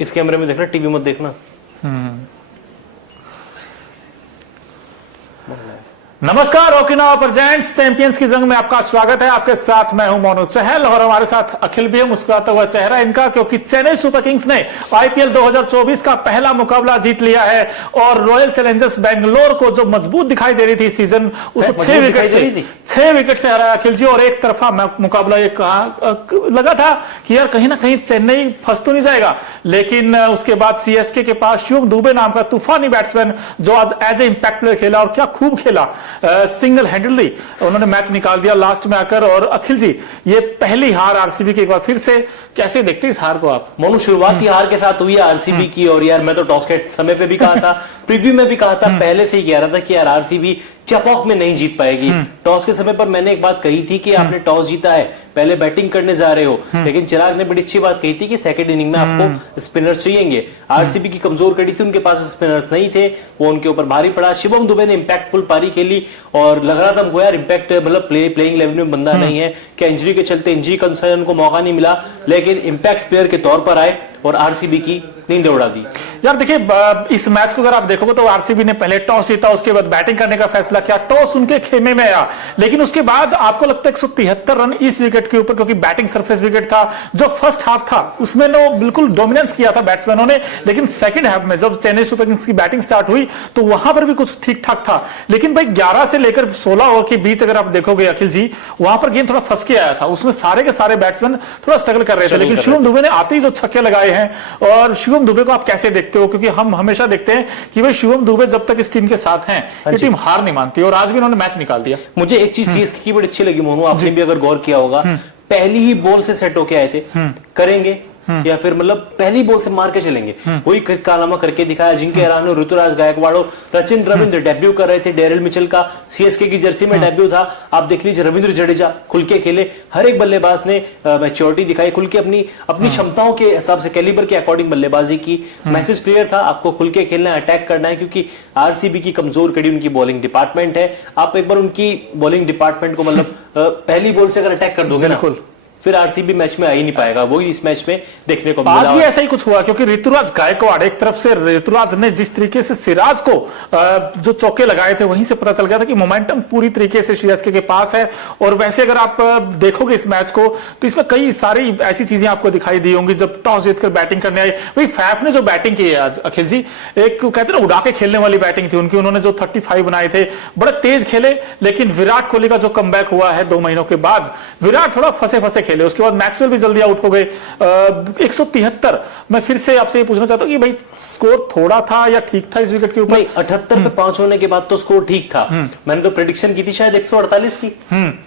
इस कैमरे में देखना, टीवी मत देखना। नमस्कार, ओकिनावा प्रेजेंट्स चैंपियंस की जंग में आपका स्वागत है। आपके साथ मैं हूं मोनू चहल और हमारे साथ अखिल भी है। मुस्कुराता हुआ चेहरा इनका, क्योंकि चेन्नई सुपर किंग्स ने आईपीएल 2024 का पहला मुकाबला जीत लिया है और रॉयल चैलेंजर्स बेंगलोर को जो मजबूत दिखाई दे रही थी सीजन, उसको 6 विकेट से हराया अखिल जी। और एक तरफा मुकाबला लगा था कि यार कहीं ना कहीं चेन्नई फंस तो नहीं जाएगा, लेकिन उसके बाद सीएसके के पास शिवम दुबे नाम का तूफानी बैट्समैन जो आज एज ए इंपैक्ट प्लेयर खेला और क्या खूब खेला, सिंगल हैंडली उन्होंने मैच निकाल दिया लास्ट में आकर। और अखिल जी, ये पहली हार आरसीबी की, एक बार फिर से कैसे देखते हैं इस हार को आप? मोनू, शुरुआती हार के साथ हुई है आरसीबी की, और यार मैं तो टॉस के समय पे भी कहा था, प्रीव्यू में भी कहा था, पहले से ही कह रहा था कि यार आरसीबी चपॉक में नहीं जीत पाएगी। टॉस के समय पर मैंने एक बात कही थी कि आपने टॉस जीता है, पहले बैटिंग करने जा रहे हो, लेकिन चिराग ने बड़ी अच्छी बात कही थी कि सेकंड इनिंग में आपको स्पिनर्स चाहिए। आरसीबी की कमजोर कड़ी थी, उनके पास स्पिनर्स नहीं थे, वो उनके ऊपर भारी पड़ा। शिवम दुबे ने इंपैक्टफुल पारी खेली और लग रहा था हमको यार इंपैक्ट मतलब प्लेइंग लेवल में बंदा नहीं है, क्या इंजरी के चलते इंजरी कंसर्न को मौका नहीं मिला, लेकिन इंपैक्ट प्लेयर के तौर पर आए और आरसीबी की नींद उड़ा दी। यार देखिए, इस मैच को अगर आप देखोगे तो आरसीबी ने पहले टॉस जीता, उसके बाद बैटिंग करने का फैसला किया, टॉस उनके खेमे में आया, लेकिन उसके बाद आपको लगता है 173 रन इस विकेट के ऊपर, क्योंकि बैटिंग सरफेस विकेट था। जो फर्स्ट हाफ था उसमें नो बिल्कुल डोमिनेंस किया था बैट्समैनों ने, लेकिन सेकंड हाफ में जब चेन्नई सुपर किंग्स की बैटिंग स्टार्ट हुई तो वहां पर भी कुछ ठीक ठाक था। लेकिन भाई 11 से लेकर 16 ओवर के बीच अगर आप देखोगे अखिल जी, वहां पर गेम थोड़ा फंस के आया था, उसमें सारे के सारे बैट्समैन थोड़ा स्ट्रगल कर रहे थे। लेकिन शिवम दुबे ने आते ही जो छक्के लगाए हैं, और शिवम दुबे को आप कैसे देखते हो? क्योंकि हम हमेशा देखते हैं कि भाई शिवम दुबे जब तक इस टीम के साथ हैं ये टीम हार नहीं मानती, और आज भी उन्होंने मैच निकाल दिया। मुझे एक चीज सीएसके की बड़ी अच्छी लगी मोनू, आपने भी अगर गौर किया होगा, पहली ही बॉल से सेट होके आए थे, करेंगे या फिर मतलब पहली बॉल से मार के चलेंगे, वही कारनामा करके दिखाया। जिनके हराने ऋतुराज गायकवाड़, सचिन रविंद्र डेब्यू कर रहे थे, डेरिल मिचेल का सीएसके की जर्सी में डेब्यू था। आप देख लीजिए, रविंद्र जडेजा खुल के खेले, हर एक बल्लेबाज ने मैच्योरिटी दिखाई, खुल के अपनी क्षमताओं के हिसाब से कैलिबर के अकॉर्डिंग बल्लेबाजी की। मैसेज क्लियर था, आपको खुल के खेलना है, अटैक करना है, क्योंकि आरसीबी की कमजोर कड़ी उनकी बॉलिंग डिपार्टमेंट है। आप एक बार उनकी बॉलिंग डिपार्टमेंट को मतलब पहली बॉल से अगर अटैक कर दोगे ना, फिर आरसीबी मैच में आ ही नहीं पाएगा। वही इस मैच में देखने को मिला। आज भी ऐसा ही कुछ हुआ, क्योंकि ऋतुराज गायकवाड़, एक तरफ से ऋतुराज ने जिस तरीके से सिराज को जो चौके लगाए थे, वहीं से पता चल गया था कि मोमेंटम पूरी तरीके से सीएसके के पास है। और वैसे अगर आप देखोगे इस मैच को तो इसमें कई सारी ऐसी चीजें आपको दिखाई दी होंगी। जब टॉस जीतकर बैटिंग करने आई, वही फैफ ने जो बैटिंग की है आज अखिल जी, एक कहते ना उड़ा के खेलने वाली बैटिंग थी उनकी। उन्होंने जो 35 बनाए थे, बड़े तेज खेले, लेकिन विराट कोहली का जो कमबैक हुआ है 2 महीनों के बाद, विराट थोड़ा फंसे फंसे खेले। उसके बाद मैक्सवेल भी जल्दी आउट हो गए। 173। मैं फिर से आपसे ये पूछना चाहता हूं कि भाई स्कोर थोड़ा था या ठीक था इस विकेट के ऊपर? 78 पे 5 होने के बाद तो स्कोर ठीक था। मैंने तो प्रेडिक्शन की थी शायद 148 की।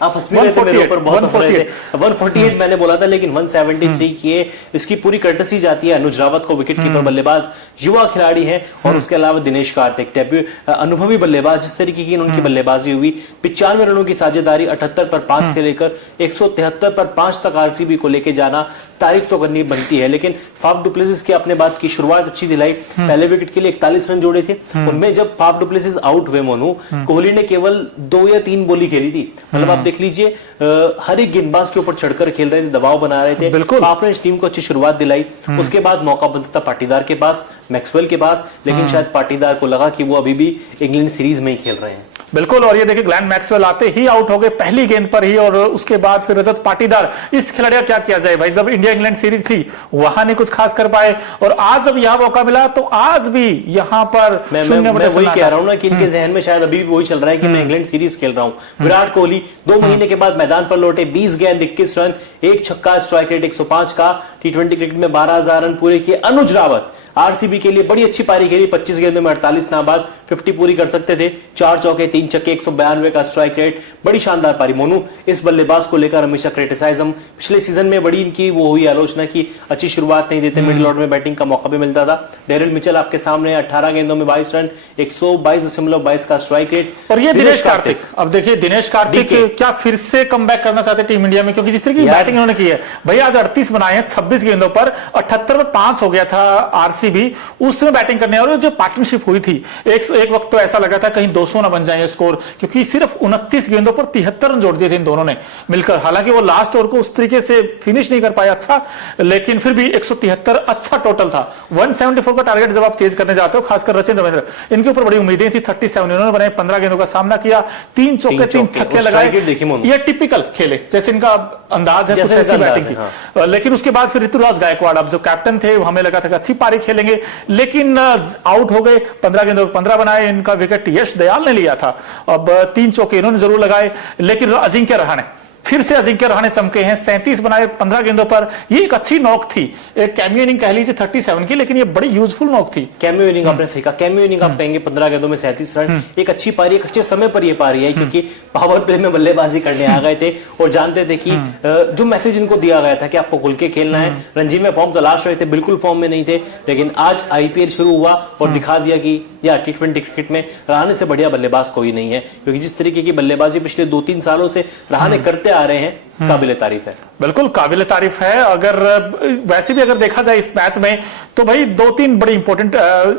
आप हंस रहे थे मेरे ऊपर, बहुत हंस रहे थे। 148 मैंने बोला था, लेकिन 173 किए। इसकी पूरी कर्टसी जाती है अनुज रावत को, विकेट कीपर बल्लेबाज, युवा खिलाड़ी है, और उसके अलावा दिनेश कार्तिक, डेब्यू अनुभवी बल्लेबाज। जिस तरीके की उनकी बल्लेबाजी हुई, 95 रनों की साझेदारी, 78 पर 5 से लेकर 173 पर 5 तक आरसीबी को लेके जाना, तारीफ तो करनी बनती है। लेकिन फाफ डुप्लेसिस की आपने बात की, शुरुआत अच्छी दिलाई, पहले विकेट के लिए 41 रन जोड़े थे। उनमें जब फाफ डुप्लेसिस आउट हुए मोनू, कोहली ने केवल 2 या 3 बोली खेली थी। मतलब आप देख लीजिए, हर एक गेंदबाज के ऊपर चढ़कर खेल रहे थे, दबाव बना रहे थे। बिल्कुल आपने इस टीम को अच्छी शुरुआत दिलाई। उसके बाद मौका बनता था पाटीदार के पास, मैक्सवेल के पास, लेकिन शायद पाटीदार को लगा कि वो अभी भी इंग्लैंड सीरीज में ही खेल रहे हैं। बिल्कुल। और ये देखिए, ग्लैन मैक्सवेल आते ही आउट हो गए पहली गेंद पर ही, और उसके बाद फिर रजत पाटीदार। इस खिलाड़ी का क्या किया जाए भाई, जब इंडिया इंग्लैंड सीरीज थी वहां नहीं कुछ खास कर पाए, और आज जब यहां मौका मिला तो आज भी यहां पर मैं वही कह रहा हूं ना कि इनके जहन में शायद अभी भी वही चल रहा है कि मैं इंग्लैंड सीरीज खेल रहा हूं। विराट कोहली 2 महीने के बाद मैदान पर लौटे, 20 गेंद 21 रन, 1 छक्का, स्ट्राइक रेट 105 का, टी20 क्रिकेट में 12,000 रन पूरे किए। अनुज रावत आरसीबी के लिए बड़ी अच्छी पारी खेली, 25 गेंदों में 48 नाबाद, 50 पूरी कर सकते थे, 4 चौके 3 छक्के, 192 का स्ट्राइक रेट, बड़ी शानदार पारी। मोनू, इस बल्लेबाज को लेकर हमेशा क्रिटिसाइज्म, पिछले सीजन में बड़ी इनकी वो हुई आलोचना की अच्छी शुरुआत नहीं देते, मिडिल ऑर्डर में बैटिंग का मौका भी मिलता था। डेरिल मिचेल आपके सामने 18 गेंदों में 22 रन, 122.22 का स्ट्राइक रेट। और ये दिनेश कार्तिक, अब देखिए दिनेश कार्तिक क्या फिर से कमबैक करना चाहते टीम इंडिया में, क्योंकि जिस तरह की बैटिंग उन्होंने की है भाई, आज 38 बनाए हैं 26 गेंदों पर, 78 में 5 हो गया था आरसीबी आरसीबी उसमें बैटिंग करने और जो पार्टनरशिप हुई थी, एक वक्त तो ऐसा लगा था कहीं 200 ना बन जाए स्कोर, क्योंकि सिर्फ 29 गेंदों पर 73 रन जोड़ दिए थे इन दोनों ने मिलकर। हालांकि वो लास्ट ओवर को उस तरीके से फिनिश नहीं कर पाया अच्छा, लेकिन फिर भी 173 अच्छा टोटल था। 174 का टारगेट जब आप चेज करने जाते हो, खासकर रचिन रविंद्र, इनके ऊपर बड़ी उम्मीदें थी। 37 इन्होंने बनाए, 15 गेंदों का सामना किया, 3 चौके 3 छक्के लगाए। ये टिपिकल खेले जैसे इनका अंदाज है, कुछ ऐसी बैटिंग की। लेकिन उसके बाद फिर ऋतुराज गायकवाड़ अब जो कैप्टन थे, हमें लगा था कि अच्छी पारी खेलेंगे, लेकिन आउट हो गए। 15 गेंदों पर 15 बनाए, इनका विकेट यश दयाल ने लिया था। अब 3 चौके इन्होंने जरूर लगाए, लेकिन अजिंक्य रहाणे फिर से अजिंक्य रहाणे चमके हैं। 37 बनाए 15 गेंदों पर। ये एक अच्छी नॉक थी, एक कैमियो इनिंग कह लीजिए 37 की, लेकिन ये बड़ी यूजफुल नॉक थी। कैमियो इनिंग आपने सही कहा, कैमियो इनिंग आप कहेंगे 15 गेंदों में 37 रन, एक अच्छी पारी, एक अच्छे समय पर ये पारी है, क्योंकि पावर प्ले में बल्लेबाजी करने आ गए थे और जानते थे कि जो मैसेज इनको दिया गया था कि आपको खुल के खेलना है। रणजी में फॉर्म तलाश रहे थे, बिल्कुल फॉर्म में नहीं थे, लेकिन आज आईपीएल शुरू हुआ और दिखा दिया कि या T20 क्रिकेट में रहाणे से बढ़िया बल्लेबाज कोई नहीं है, क्योंकि जिस तरीके की बल्लेबाजी पिछले 2-3 सालों से रहाणे करते आ रहे हैं, काबिले तारीफ है। बिल्कुल काबिले तारीफ है। अगर वैसे भी अगर देखा जाए इस मैच में, तो भाई 2-3 बड़ी इंपॉर्टेंट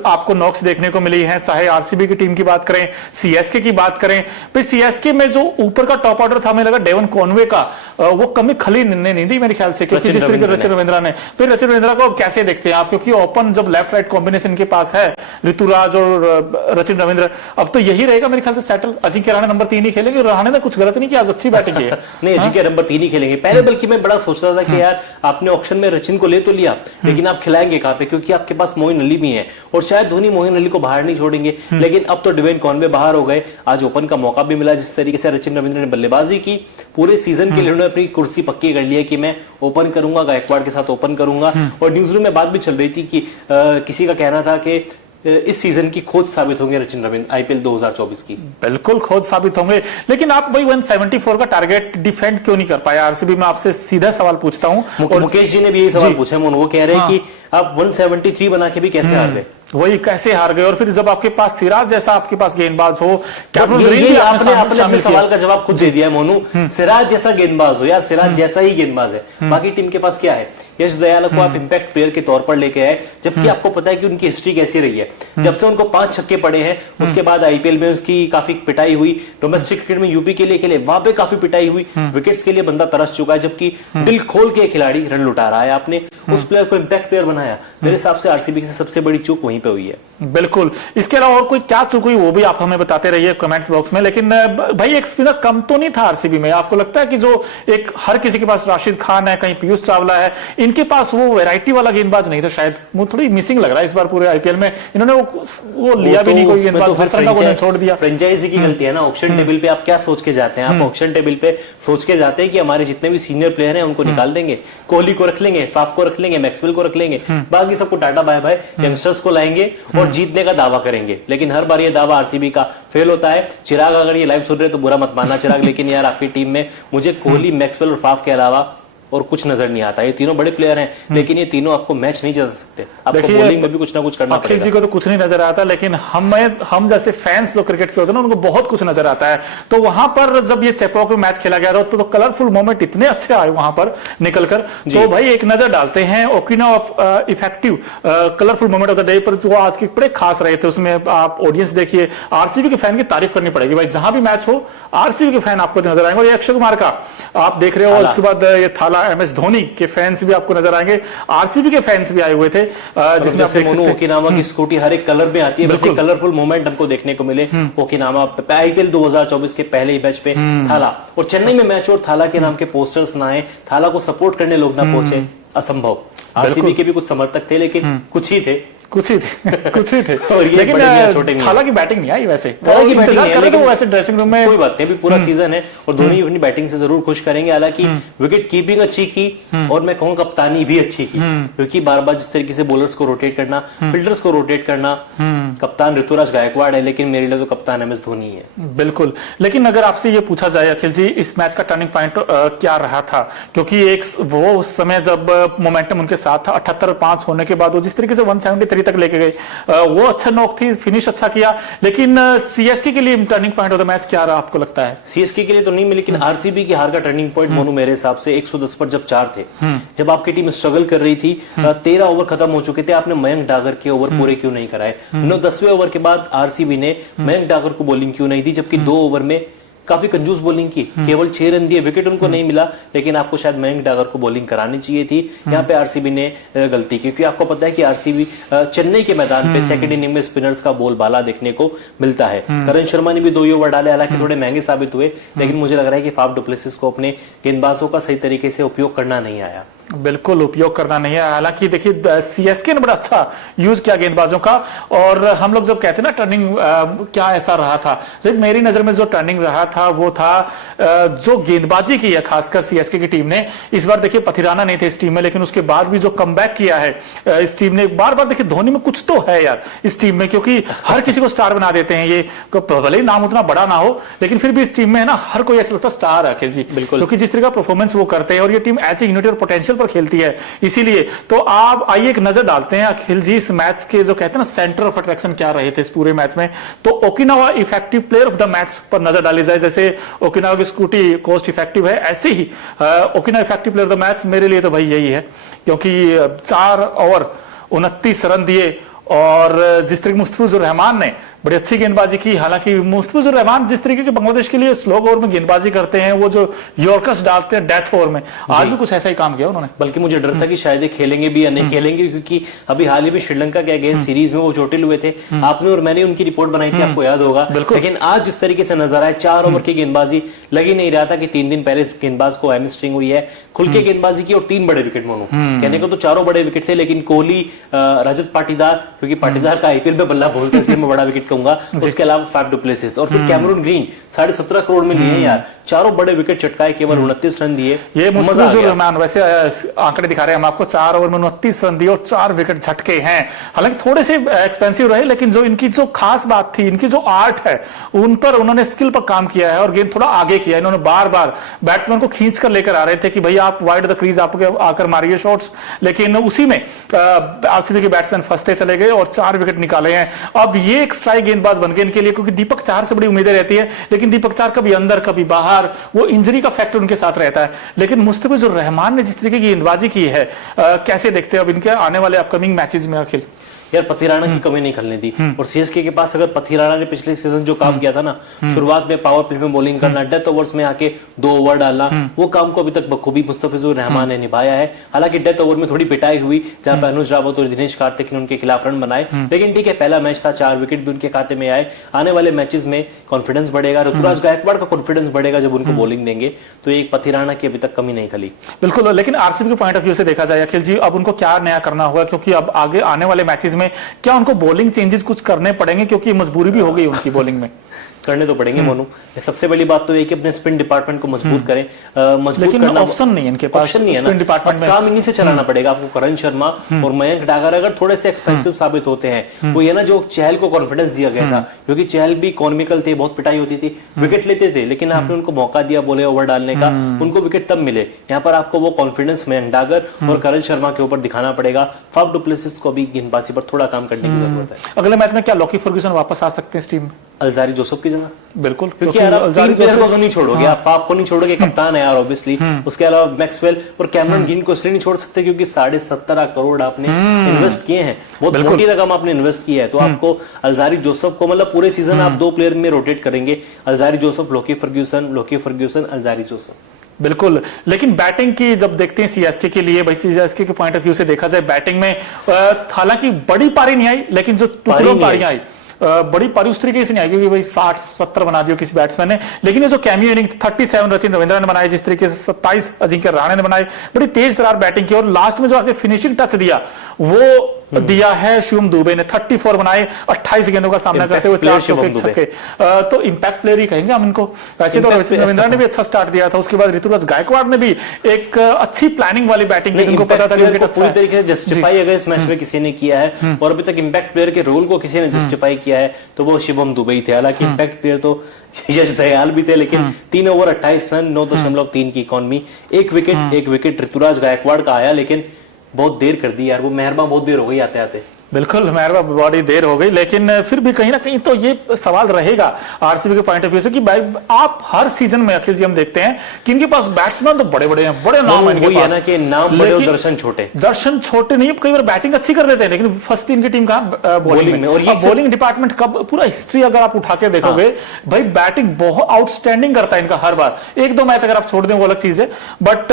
आपको नॉक्स देखने को मिली हैं। चाहे आरसीबी की टीम की बात करें, सीएसके की बात करें, भाई सीएसके में जो ऊपर का टॉप ऑर्डर था, हमें लगा डेवन कॉनवे का वो कमी खली नहीं दी मेरे ख्याल से, क्योंकि जिस तरीके रचिन रविंद्रा ने, फिर रचिन रविंद्रा को कैसे देखते हैं आप, क्योंकि ओपन जब लेफ्ट राइट कॉम्बिनेशन के पास है ऋतुराज और रचिन रविंद्र, अब तो यही रहेगा मेरे ख्याल से सेटल। अजिंक्य रहाणे नंबर 3 ही खेलेंगे। रहाणे ने कुछ गलत नहीं किया, आज अच्छी बैटिंग की है। नहीं, अजिंक्य नंबर 3 ही खेलेंगे। पहले बल्कि मैं बड़ा सोच रहा था कि यार आपने ऑक्शन में रचिन को ले तो लिया, लेकिन आप खिलाएंगे कहां पे, क्योंकि आपके पास मोइन अली भी है और शायद धोनी मोइन अली को बाहर नहीं छोड़ेंगे। लेकिन अब तो डेवन कॉनवे बाहर हो गए, आज ओपन का मौका भी मिला। जिस तरीके से रचिन रविंद्र ने बल्लेबाजी की, पूरे सीजन के लिए उन्होंने अपनी कुर्सी पक्की कर ली है कि मैं ओपन करूंगा, गायकवाड़ के साथ ओपन करूंगा। और न्यूज़रूम में बात भी चल रही थी कि किसी का कहना था कि इस सीजन की खोज साबित होंगे रचिन रविंद्र आईपीएल 2024 की। बिल्कुल खोज साबित होंगे, लेकिन आप भाई 174 का टारगेट डिफेंड क्यों नहीं कर पाए आरसीबी में? आपसे सीधा सवाल पूछता हूं। और मुकेश जी ने भी यही सवाल पूछा है, वो कह रहे हैं कि आप 173 बना के भी कैसे हार गए। वही कैसे हार गए, और फिर जब आपके पास सिराज जैसा आपके पास गेंदबाज हो, क्या ये आपने अपने सवाल का जवाब खुद दे दिया है मोनू। सिराज जैसा गेंदबाज हो यार, सिराज जैसा ही गेंदबाज है, बाकी टीम के पास क्या है? यश दयाल को आप इंपैक्ट प्लेयर के तौर पर लेके आए, जबकि आपको पता है कि उनकी हिस्ट्री कैसी रही है। जब से उनको 5 छक्के पड़े हैं, उसके बाद आईपीएल में उसकी काफी पिटाई हुई। डोमेस्टिक क्रिकेट में यूपी के लिए खेले, वहां पे काफी पिटाई हुई, विकेट्स के लिए बंदा तरस चुका है, जबकि दिल खोल के खिलाड़ी रन लुटा रहा है। आपने उस प्लेयर को इंपैक्ट प्लेयर बनाया। मेरे हिसाब से आरसीबी की सबसे बड़ी चूक वहीं पे हुई है। बिल्कुल, इसके अलावा और कोई क्या चूक हुई वो भी आप हमें बताते रहिए कमेंट्स बॉक्स में। लेकिन भाई एक स्पिनर कम तो नहीं था आरसीबी में? आपको लगता है कि जो एक हर किसी के पास राशिद खान है, कहीं पीयूष चावला है, इनके पास वो वैरायटी वाला गेंदबाज नहीं था? शायद वो थोड़ी मिसिंग लग रहा है इस बार पूरे आईपीएल में। इन्होंने वो लिया भी नहीं कोई गेंदबाज, छोड़ दिया। फ्रेंचाइजी की गलती है ना। ऑक्शन टेबल पे आप क्या सोच के जाते हैं? आप ऑक्शन टेबल पे सोच के जाते हैं कि हमारे जितने भी सीनियर प्लेयर हैं उनको निकाल देंगे, कोहली को रख लेंगे, फाफ को रख लेंगे, मैक्सवेल को रख लेंगे, बाकी सबको टाटा बाय बाय, यंगस्टर्स को लाएंगे और जीतने का दावा करेंगे। लेकिन हर बार ये दावा आरसीबी का फेल होता है। चिराग अगर ये लाइव सुन रहे तो बुरा मत मानना चिराग, लेकिन यार आपकी टीम में मुझे कोहली, मैक्सवेल और फाफ के अलावा और कुछ नजर नहीं आता। ये तीनों बड़े प्लेयर हैं, लेकिन ये तीनों आपको मैच नहीं जिता सकते। आपको बॉलिंग में भी कुछ ना कुछ करना पड़ेगा। अखिल जी को तो कुछ नहीं नजर आता, लेकिन हम जैसे फैंस जो क्रिकेट के होते हैं ना, उनको बहुत कुछ नजर आता है। तो वहां पर जब ये चेपॉक में मैच खेला गया तो कलरफुल मोमेंट इतने अच्छे आए वहां पर निकलकर। तो भाई एक नजर डालते हैं Okinawa of effective colourful moment of the day पर, जो आज के बड़े खास रहे थे। उसमें आप ऑडियंस देखिए, आरसीबी के फैन की तारीफ करनी पड़ेगी भाई। जहां भी मैच हो आरसीबी के फैन आपको नजर आएंगे। और ये अक्षय कुमार का आप देख रहे हो, उसके बाद ये थाला एमएस धोनी के फैंस भी आपको नजर आएंगे, आरसीबी के फैंस भी आए हुए थे, जिसमें आप देख सकते हैं ओकिनावा की स्कूटी हर एक कलर में आती है। वैसे कलरफुल मोमेंट हमको देखने को मिले ओकिनावा आईपीएल 2024 के पहले ही मैच पे। थाला और चेन्नई में मैच और थाला के नाम के पोस्टर्स ना आए, थाला को सपोर्ट करने लोग ना पहुंचे, असंभव। आरसीबी के भी कुछ समर्थक थे, लेकिन कुछ ही थे। लेकिन थाला की बैटिंग नहीं आई। वैसे वैसे ड्रेसिंग रूम में कोई बात नहीं, अभी पूरा सीजन है और धोनी अपनी बैटिंग से जरूर खुश करेंगे। हालांकि विकेट कीपिंग अच्छी की और मैं कहूँ कप्तानी भी अच्छी की, क्योंकि बार बार जिस तरीके से बॉलर्स को रोटेट करना, फील्डर्स को रोटेट करना। कप्तान ऋतुराज गायकवाड़ है, लेकिन मेरे लिए तो कप्तान एमएस धोनी है। बिल्कुल, लेकिन अगर आपसे ये पूछा जाए अखिल जी, इस मैच का टर्निंग पॉइंट क्या रहा था? क्योंकि एक वो उस समय जब मोमेंटम उनके साथ था, 78-5 होने के बाद वो जिस तरीके से 173 सेंचुरी तक लेके गए, वो अच्छा नॉक थी, फिनिश अच्छा किया। लेकिन सीएसके के लिए turning point of the match क्या रहा आपको लगता है? सीएसके के लिए तो नहीं मिली, लेकिन आरसीबी की हार का टर्निंग पॉइंट मोनू मेरे हिसाब से 110 पर जब 4 थे, जब आपकी टीम स्ट्रगल कर रही थी, 13 ओवर खत्म हो चुके थे, आपने मयंक डागर के ओवर पूरे क्यों नहीं कराए? 10वें ओवर के बाद आरसीबी ने मयंक डागर को बॉलिंग क्यों नहीं दी, जबकि 2 ओवर में काफी कंजूस बॉलिंग की, केवल 6 रन दिए, विकेट उनको नहीं मिला, लेकिन आपको शायद मयंक डागर को बॉलिंग करानी चाहिए थी। यहाँ पे आरसीबी ने गलती की, क्योंकि आपको पता है कि आरसीबी चेन्नई के मैदान पे सेकंड इनिंग में स्पिनर्स का बोलबाला देखने को मिलता है। करण शर्मा ने भी 2 ओवर डाले, हालांकि थोड़े महंगे साबित हुए, लेकिन मुझे लग रहा है कि फाफ डु प्लेसिस को अपने गेंदबाजों का सही तरीके से उपयोग करना नहीं आया। बिल्कुल उपयोग करना नहीं है। हालांकि देखिए सीएसके ने बड़ा अच्छा यूज किया गेंदबाजों का, और हम लोग जब कहते हैं ना टर्निंग क्या ऐसा रहा था, जब मेरी नजर में जो टर्निंग रहा था वो था जो गेंदबाजी की है खासकर सीएसके की टीम ने। इस बार देखिए पथिराना नहीं थे इस टीम में, लेकिन उसके बाद भी जो कमबैक किया है इस टीम ने, बार बार देखिए धोनी में कुछ तो है यार इस टीम में, क्योंकि हर किसी को स्टार बना देते हैं ये, भले ही नाम उतना बड़ा ना हो, लेकिन फिर भी इस टीम में है ना हर कोई ऐसा लगता है स्टार है अखिल जी। बिल्कुल, क्योंकि जिस तरह का परफॉर्मेंस वो करते हैं, और ये टीम ऐसी यूनिटी और पोटेंशियल पर खेलती है, इसीलिए तो आप आइए एक नजर डालते हैं अखिल जी इस मैच के जो कहते हैं ना सेंटर ऑफ अट्रैक्शन क्या रहे थे इस पूरे मैच में। तो Okinawa effective player of the match पर नजर डाली जाए, जैसे ओकिनावा की स्कूटी कोस्ट इफेक्टिव है, ऐसे ही Okinawa effective player of the match मेरे लिए तो भाई यही है, क्योंकि 4 ओवर 29 रन दिए, और जिस तरीके मुस्तफिजुर रहमान ने बड़ी अच्छी गेंदबाजी की। हालांकि मुस्तफिजुर रहमान जिस तरीके के बांग्लादेश के लिए स्लो ओवर में गेंदबाजी करते हैं, वो जो यॉर्कर्स डालते हैं डेथ ओवर में, आज भी कुछ ऐसा ही काम किया उन्होंने। बल्कि मुझे डर था कि शायद ये खेलेंगे भी या नहीं खेलेंगे, क्योंकि अभी हाल ही में श्रीलंका के अगेंस्ट सीरीज में वो चोटिल हुए थे, आपने और मैंने उनकी रिपोर्ट बनाई थी, आपको याद होगा। लेकिन आज जिस तरीके से नजर आए, 4 ओवर की गेंदबाजी, लग ही नहीं रहा था कि 3 दिन पहले गेंदबाज को हैमस्ट्रिंग हुई है, खुल के गेंदबाजी की और 3 बड़े विकेट मोनू, कहने को तो 4 बड़े विकेट थे, लेकिन कोहली, रजत पाटीदार, क्योंकि पाटीदार का आईपीएल में बल्ला बोलते हैं, इसलिए मैं बड़ा विकेट कहूंगा, उसके फाफ डु प्लेसिस, और फिर कैमरून ग्रीन 17.5 करोड़ में लिए यार, 4 बड़े विकेट चटकाए, केवल 29 रन दिए। ये मुस्तफिजुर रहमान वैसे आंकड़े दिखा रहे हैं हम आपको, 4 ओवर में 29 रन दिए और 4 विकेट झटके हैं। हालांकि थोड़े से एक्सपेंसिव रहे, लेकिन जो इनकी जो खास बात थी, इनकी जो आर्ट है, उन पर उन्होंने स्किल पर काम किया है और गेंद थोड़ा आगे किया। इन्होंने बार बार बैट्समैन को खींच कर लेकर आ रहे थे कि भाई आप वाइड द क्रीज आपके आकर मारिए शॉट्स, लेकिन उसी में आरसीबी के बैट्समैन फंसते चले गए और 4 विकेट निकाले हैं। अब ये एक स्ट्राइक गेंदबाज बन गए इनके लिए, क्योंकि दीपक चाहर से बड़ी उम्मीदें रहती है, लेकिन दीपक चाहर कभी अंदर कभी बाहर, वो इंजरी का फैक्टर उनके साथ रहता है। लेकिन मुस्तफिजुर रहमान ने जिस तरीके की गेंदबाजी की है, कैसे देखते हैं अब इनके आने वाले अपकमिंग मैचेस में अखिल? यार पथिराना की कमी नहीं खलने दी, और सीएसके के पास अगर पथिराना ने पिछले सीजन जो काम किया था ना, शुरुआत में पावर प्ले में बॉलिंग करना, डेथ ओवर्स में आके 2 ओवर डालना, वो काम को अभी तक बखूबी मुस्तफिजुर रहमान ने निभाया है। हालांकि डेथ ओवर में थोड़ी पिटाई हुई, जहां पर अनुज रावत और दिनेश कार्तिक ने उनके खिलाफ रन बनाए, लेकिन ठीक है, पहला मैच था, 4 विकेट भी उनके खाते में आए। आने वाले मैचेस में कॉन्फिडेंस बढ़ेगा, ऋतुराज गायकवाड़ का कॉन्फिडेंस बढ़ेगा जब उनको बॉलिंग देंगे, तो एक पथिराना की अभी तक कमी नहीं खली। बिल्कुल, लेकिन आरसीबी के पॉइंट ऑफ व्यू से देखा जाए अखिल जी, अब उनको क्या नया करना होगा, क्योंकि अब आगे आने वाले मैचेस में क्या उनको बॉलिंग चेंजेस कुछ करने पड़ेंगे, क्योंकि मजबूरी भी हो गई उनकी बॉलिंग में? करने तो पड़ेंगे मोनू। सबसे बड़ी बात तो ये कि अपने स्पिन डिपार्टमेंट को मजबूत करें, मजबूत लेकिन करना ऑप्शन नहीं है इनके पास, ऑप्शन नहीं है स्पिन ना, डिपार्टमेंट में काम इन्हीं से चलाना पड़ेगा आपको। करण शर्मा और मयंक डागर अगर थोड़े से एक्सपेंसिव साबित होते हैं, वो ये ना जो चहल को कॉन्फिडेंस दिया गया था, क्योंकि चहल भी इकोनॉमिकल थे, बहुत पिटाई होती थी, विकेट लेते थे, लेकिन आपने उनको मौका दिया बोले ओवर डालने का, उनको विकेट तब मिले। यहाँ पर आपको वो कॉन्फिडेंस मयंक डागर और करण शर्मा के ऊपर दिखाना पड़ेगा। फाफ डु प्लेसिस को भी गेंदबाजी पर थोड़ा काम करने की जरूरत है। अगले मैच में क्या लॉकी फर्ग्यूसन वापस आ सकते हैं इस टीम में? अलजारी जोसेफ की जगह, बिल्कुल, क्योंकि यार आप 3 प्लेयर को तो नहीं छोड़ोगे, आप फाफ को नहीं छोड़ोगे, कप्तान है यार ऑब्वियसली, उसके अलावा मैक्सवेल और कैमरन ग्रीन को इसलिए नहीं छोड़ सकते क्योंकि 17.5 करोड़ आपने इन्वेस्ट किए हैं, बहुत मोटी रकम आपने इन्वेस्ट की है, तो आपको अलजारी जोसेफ को, मतलब पूरे सीजन आप 2 प्लेयर में रोटेट करेंगे, Alzarri Joseph, Lockie Ferguson, Alzarri Joseph. बिल्कुल, लेकिन बैटिंग की जब देखते हैं सीएसके के लिए, भाई सीएसके के पॉइंट ऑफ व्यू से देखा जाए बैटिंग में, हालांकि बड़ी पारी नहीं आई, लेकिन जो टुकड़ों पारियां आई, बड़ी पारी उस तरीके से नहीं आई, क्योंकि भाई 60-70 बना दियो किसी बैट्समैन ने, लेकिन ये जो कैमियो इनिंग 37 रचिन रविंद्र ने बनाए, जिस तरीके से 27 अजिंक्य रहाणे ने बनाए, बड़ी तेज तरार बैटिंग की, और लास्ट में जो आके फिनिशिंग टच दिया वो दिया है शिवम दुबे ने। 34 बनाए 28 गेंदों का सामना करते हुए 4 छक्के, तो इंपैक्ट प्लेयर ही कहेंगे हम इनको। वैसे तो रचिन रविंद्र ने भी अच्छा स्टार्ट दिया था, उसके बाद ऋतुराज गायकवाड़ ने भी एक अच्छी प्लानिंग वाली बैटिंग की, जिनको पता था कि पूरी तरीके से जस्टिफाई अगर इस मैच में किसी ने किया है, और अभी तक इंपैक्ट प्लेयर के रोल को किसी ने जस्टिफाई किया है, तो वो शिवम दुबे थे। हालांकि इंपैक्ट प्लेयर तो यश दयाल भी थे, लेकिन 3 ओवर 28 रन 9.3 की इकॉनमी, एक विकेट ऋतुराज गायकवाड़ का आया, लेकिन बहुत देर कर दी यार, वो मेहरबान बहुत देर हो गई आते आते। बिल्कुल मेहरबान, बड़ी देर हो गई, लेकिन फिर भी कहीं ना कहीं तो ये सवाल रहेगा आरसीबी के पॉइंट ऑफ व्यू से कि भाई आप हर सीजन में अखिल जी हम देखते हैं कि इनके पास बैट्समैन तो बड़े बड़े हैं, बड़े नाम है इनके पास, ना कि नाम बड़े और दर्शन छोटे। दर्शन छोटे नहीं, कई बार बैटिंग अच्छी कर देते हैं, लेकिन फंसती इनकी टीम कहां? बॉलिंग में। और बॉलिंग डिपार्टमेंट कब पूरा हिस्ट्री अगर आप उठा के देखोगे भाई बैटिंग बहुत आउटस्टैंडिंग करता है इनका हर बार। एक दो मैच अगर आप छोड़ दें वो अलग चीज है, बट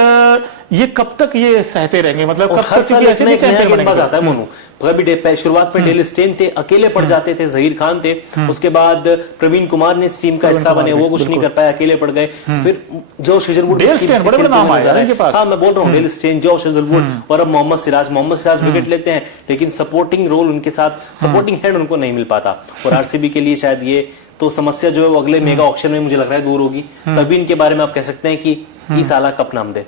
ये कब तक ये सहते रहेंगे? मतलब कब तक ऐसे नहीं चैंपियन बनेंगे? कभी शुरुआत में डेल स्टेन थे, अकेले पड़ जाते थे, जहीर खान थे, उसके बाद प्रवीण कुमार ने इस टीम का हिस्सा बने, वो कुछ नहीं कर पाए, अकेले पड़ गए। फिर जोश हेजलवुड, बड़े नाम आए इनके पास। हाँ, मैं बोल रहा हूँ डेल स्टेन, जोश हेजलवुड और अब मोहम्मद सिराज विकेट लेते हैं, लेकिन सपोर्टिंग रोल उनके साथ, सपोर्टिंग हैंड उनको नहीं मिल पाता। और आरसीबी के लिए शायद ये तो समस्या जो है वो अगले मेगा ऑक्शन में मुझे लग रहा है दूर होगी, तभी इनके बारे में आप कह सकते हैं कि इस साल कप नाम दे।